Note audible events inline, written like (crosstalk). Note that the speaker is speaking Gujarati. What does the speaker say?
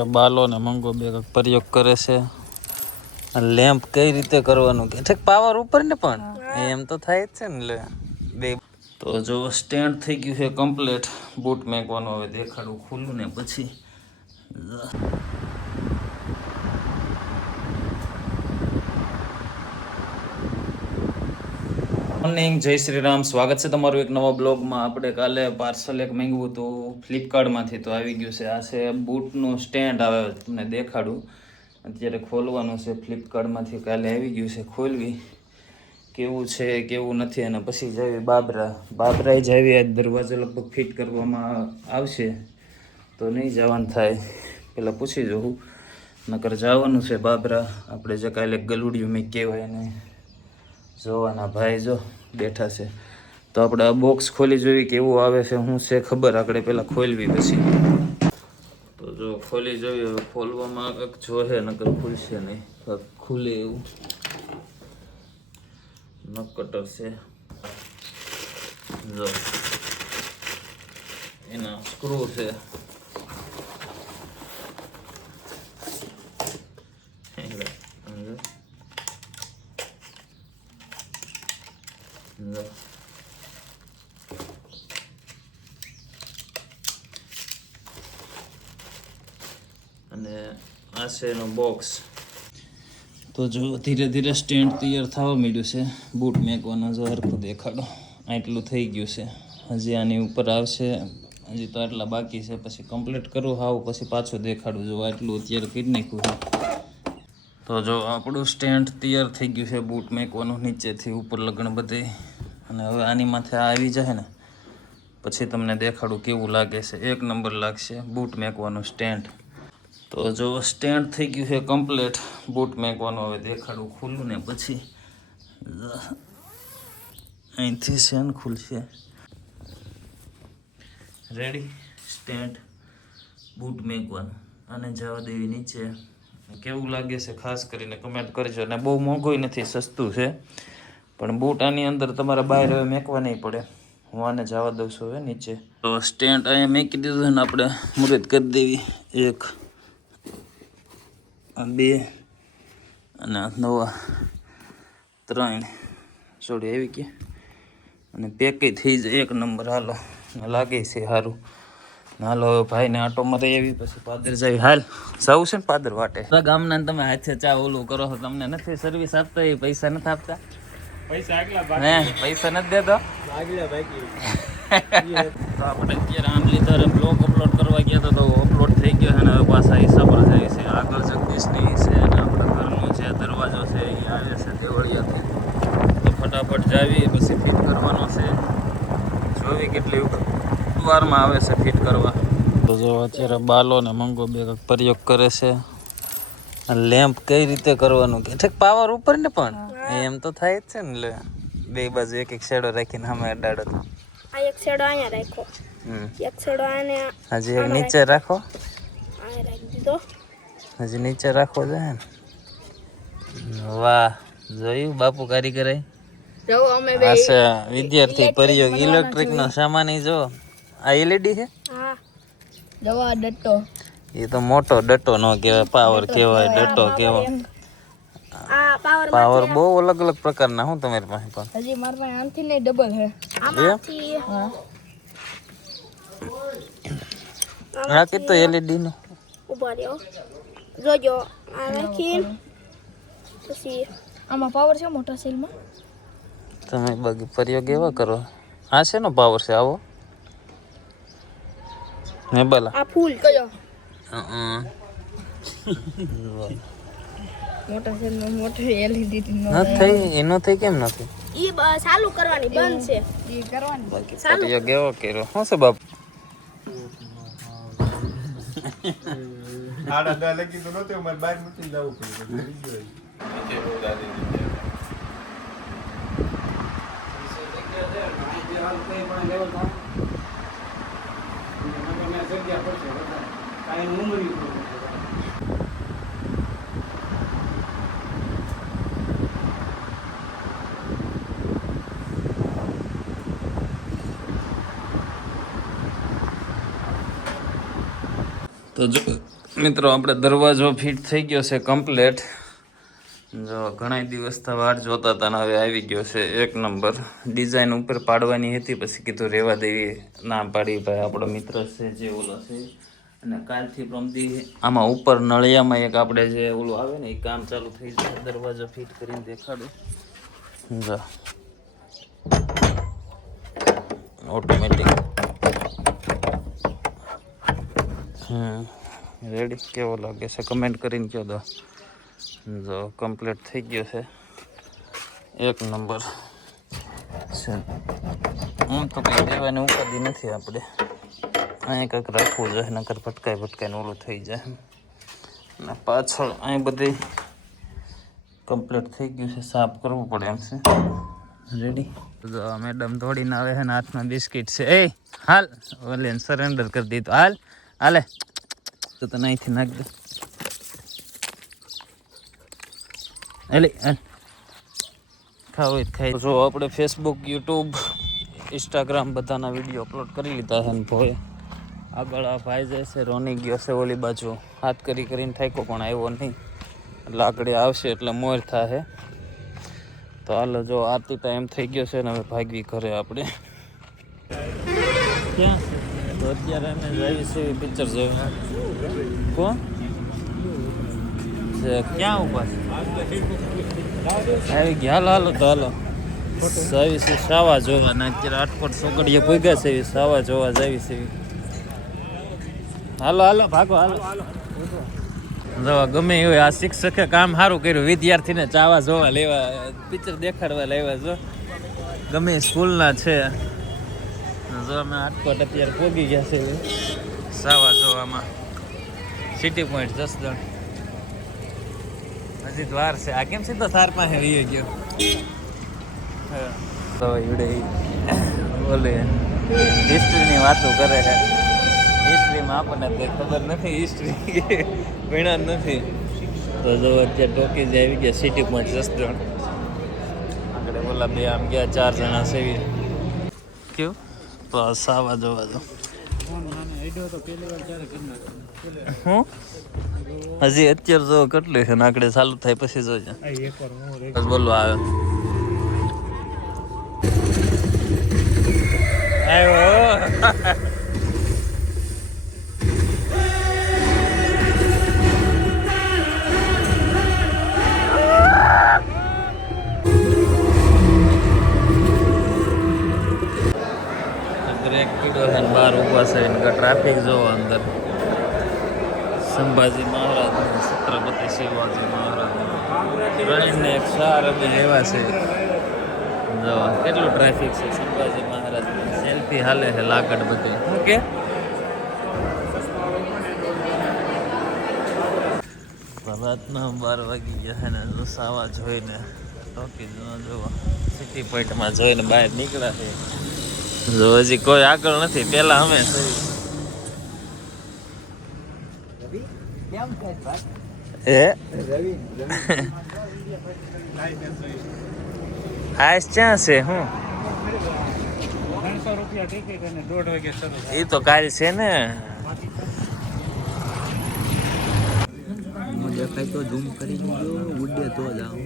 અત્યારે બાલો ને મંગો બે પ્રયોગ કરે છે. લેમ્પ કઈ રીતે કરવાનું કે? ઠીક પાવર ઉપર ને પણ? એમ તો થાય જ છે ને લે. બે તો જો સ્ટેન્ડ થઈ ગયું છે કમ્પ્લીટ બૂટ મેકવાનું હવે દેખાડું ખુલ્લું ને પછી. મોર્નિંગ, જય શ્રી રામ સ્વાગત છે તમારું એક નવા બ્લોગમાં. આપણે કાલે પાર્સલ એક માંગ્યું હતું, ફ્લિપકાર્ટમાંથી. તો આવી ગયું છે. આ છે બૂટનું સ્ટેન્ડ. આવે તમને દેખાડું. અત્યારે ખોલવાનું છે ફ્લિપકાર્ટમાંથી. કાલે આવી ગયું છે ખોલવી. કેવું છે, કેવું નથી? અને પછી જાવી બાબરા. બાબરાએ જાવી આજ દરવાજો લગભગ ફિટ કરવામાં આવશે. તો નહીં જવાનું થાય. પહેલાં પૂછી જોઉં. નકર જવાનું છે બાબરા. આપણે જે કાલે ગલુડિયું મેં કહેવાય એને. જોવાના ભાઈ જો. બેઠા છે. તો આપણે આ બોક્સ ખોલી જોઈએ કેવું આવે છે, શું છે ખબર? આપણે પહેલાં ખોલવી પછી. તો જો ખોલી જોઈએ હવે ખોલવામાં કંઈક જોશે નકર ખુલશે નહીં. ખુલે એવું. નકટર છે. જો. એના સ્ક્રૂ છે એટલે, સમજો? સમજો? અને આ છે એનો બોક્સ તો જો ધીરે ધીરે સ્ટેન્ડ તૈયાર થવા માંડ્યું છે. બૂટ મેકવાનો જો હરખું દેખાડો. આટલું થઈ ગયું છે. હજી આની ઉપર આવશે. હજી તો આટલા બાકી છે. પછી કમ્પ્લીટ કરું હાવ, પછી પાછું દેખાડું. જો આટલું અત્યારે કરી નાખ્યું તો જો આપણું સ્ટેન્ડ તૈયાર થઈ ગયું છે બૂટ મેકવાનું નીચેથી ઉપર લગ્ન બધે. અને હવે આની માથે આવી જાય ને, પછી તમને દેખાડું કેવું લાગે છે. એક નંબર લાગશે બૂટ મેકવાનું સ્ટેન્ડ. તો જો સ્ટેન્ડ થઈ ગયું છે કમ્પ્લીટ, બૂટ મેકવાનું હવે દેખાડું ખુલ્લું ને પછી, અહીંથી સેન ખુલશે. રેડી સ્ટેન્ડ બૂટ મેકવાનું. અને જવા દેવી નીચે. કેવું લાગે છે? ખાસ કરીને કમેન્ટ કરજો. અને બહુ મોંઘું નથી, સસ્તું છે. પણ બૂટ આની અંદર તમારે બહાર હવે મેકવા નહીં પડે. હું આને જવા દઉં છું હવે નીચે. તો સ્ટેન્ડ અહીંયા મેકી દીધું ને આપણે મુરત કરી દેવી. એક બે અને નવા ત્રણ. સોડી આવી કે અને પેકે થઈ જાય એક નંબર. હાલો, લાગે છે સારું. હાલો, હવે ભાઈને આટો મારે એવી પછી પાદર જાય. હાલ, જવું છે ને પાદર વાટે. ગામના તમે હાથે ચા ઓલું કરો છો, તમને નથી સર્વિસ આપતા, એ પૈસા નથી આપતા? પૈસા નથી દેતો? તો આપણે અત્યારે આમ લીધા બ્લોગ અપલોડ કરવા ગયા તો તો અપલોડ થઈ ગયો છે અને હવે પાછા હિસાબ જાય છે. આગળ જગદીશની છે અને આપણા ઘરનું છે દરવાજો છે એ આવે છે દેવળિયાથી. તો ફટાફટ જાવી પછી ફિટ કરવાનો છે. જોવી કેટલી વારમાં આવે છે ફિટ કરવા. તો જો અત્યારે બાલો ને મંગો બે પ્રયોગ કરે છે. લેમ્પ કઈ રીતે કરવાનું કે? ઠીક પાવર ઉપર ને પણ? એમ તો થાય જ છે ને લે. બે બાજુ એક એક શેડો રાખીને સામે અડાડો તો. આ એક શેડો અહીંયા રાખો હમ. એક શેડો આને હજી એક નીચે રાખો. અહીંયા રાખી દીધો. હજી નીચે રાખો છે ને. વાહ જોયું બાપુ કારીગરે? જો અમે વિદ્યાર્થી પ્રયોગ ઇલેક્ટ્રિક નો સામાન જો. આ એલઈડી છે? હા. જવા ડટ્ટો. એ તો મોટો ડટો નો કહેવાય પાવર કહેવાય ડટો કહેવાય. પાવર બહુ અલગ અલગ પ્રકારના હું તમારી પાસે પણ? હજી મારા પાસે આમથી નહીં ડબલ હે. આમાંથી હા. કીધું એલઈડી નું. ઊભા રહ્યો. જોજો આ રાખીને. પછી આમાં પાવર છે મોટા સેલમાં. તમે બાકી પ્રયોગ એવા કરો? આ છે નો પાવર છે આવો? ને ભલા આ ફૂલ કયો? હં. મોટા સેલમાં મોટો ન થઈ? એનો થઈ કેમ નથી? ઈ ચાલુ કરવાની બંધ છે. ઈ કરવાની. બાકી પ્રયોગ એવો કર્યો? શું છે બાપ? તો જો, મિત્રો, આપણે દરવાજો ફિટ થઈ ગયો છે કમ્પ્લેટ જો ઘણા દિવસથી વાટ જોતા હતા હવે આવી ગયો છે એક નંબર. ડિઝાઇન ઉપર પાડવાની હતી, પછી કીધું રેવા દેવી. ના પાડી, ભાઈ, આપણો મિત્ર છે, જે ઓલો છે. અને કાલથી પ્રમદી આમાં ઉપર નળિયામાં એક આપણે જે ઓલું આવે ને, એ કામ ચાલુ થઈ જાય. દરવાજો ફિટ કરીને દેખાડું. જા. ઓટોમેટિક. હમ. રેડી કેવો લાગે છે? કમેન્ટ કરીને કહો દો. જો કમ્પ્લીટ થઈ ગયો છે. એક નંબર. છે. આમ તો કંઈ દેવાની ઉપાધિ નથી આપણે. અહીં કંઈક રાખવું જોઈએ, નકર ભટકાઈ ભટકાઈને ઓલું થઈ જાય અને પાછળ અહીં બધી કમ્પ્લીટ થઈ ગયું છે, સાફ કરવું પડે એમ છે. રેડી તો મેડમ દોડીને આવે છે ને હાથમાં બિસ્કિટ છે. એ, હાલ. ઓલે સરેન્ડર કરી દીધું. હાલ, હાલે. તો તને અહીંથી નાખ દે. એલે હાલ. ખાવ ખાઈ. જો આપણે ફેસબુક યુટ્યુબ ઇન્સ્ટાગ્રામ બધાના વીડિયો અપલોડ કરી લીધા છે ને ભોય આગળ આ ભાઈ જાય છે, રોની ગયો છે ઓલી બાજુ. હાથ કરી કરીને થાક્યો, પણ આવ્યો નહીં. આગળ આવશે એટલે મોર થાશે તો હાલ જો, આરતી ટાઈમ થઈ ગયો છે ને, હવે ભાગવી ઘરે આપણે. ક્યાં તો અત્યારે અમે જઈએ છીએ પિક્ચર જોવા કોણ? ક્યાં ઊભા છે? આવી ગયા. હાલો તો હાલો. છે, સાવા જોવાના. અત્યારે આટપટ સોગડીએ ભૂગ્યા છે સાવા જોવા જાવી છે હાલો હાલો, ભાગો, હાલો. જો, ગમે એવું આ શિક્ષકે કામ સારું કર્યું. વિદ્યાર્થીને ચાવા જોવા લેવા પિક્ચર દેખાડવા લેવા, જો. ગમે સ્કૂલના છે. જો, અમે આટકોટ અત્યારે પોગી ગયા છે. સાવા જોવામાં. સિટી પોઈન્ટ જસદણ હજી દ્વાર છે. આ કેમ સીધો તાર પાસે રહી ગયો. તો ઈવડે ઈ બોલે હિસ્ટ્રીની વાતો કરે છે. હિસ્ટ્રીમાં આપણને તે ખબર નથી હિસ્ટ્રી વિણા નથી. તો જો અત્યારે ટોકીજ આવી ગયા સિટી પોઈન્ટ જસદણ આગળ બોલા બે આમ ગયા, ચાર જણા સેવી. કયું? તો આવા જોવા જો હું? હજી અત્યારે જો કેટલું છે, નાકડે ચાલુ થાય પછી જોજે. બોલવા બોલો આવે. આવ્યો છત્રપતિ શિવાજી મહારાજ. રણીને એક સાર અમે એવા છે. જો, કેટલું ટ્રાફિક છે શિવાજી મહારાજ. સેલ્ફી હાલે છે લાકડ બધી. ઓકે રાતના બાર વાગી ગયા છે ને સાવા જોઈને. ટોકી જો સિટી પોઈન્ટમાં જોઈને બહાર નીકળ્યા છે. જો, હજી કોઈ આગળ નથી. પહેલાં અમે એ (laughs) આઈસ ક્યાં છે હું? ત્રણસો રૂપિયા ટિકિટ અને દોઢ વાગે શરૂ એ તો કાલ છે ને. દેખાય તો ઝૂમ કરી દીધો ઉડે તો જ આવો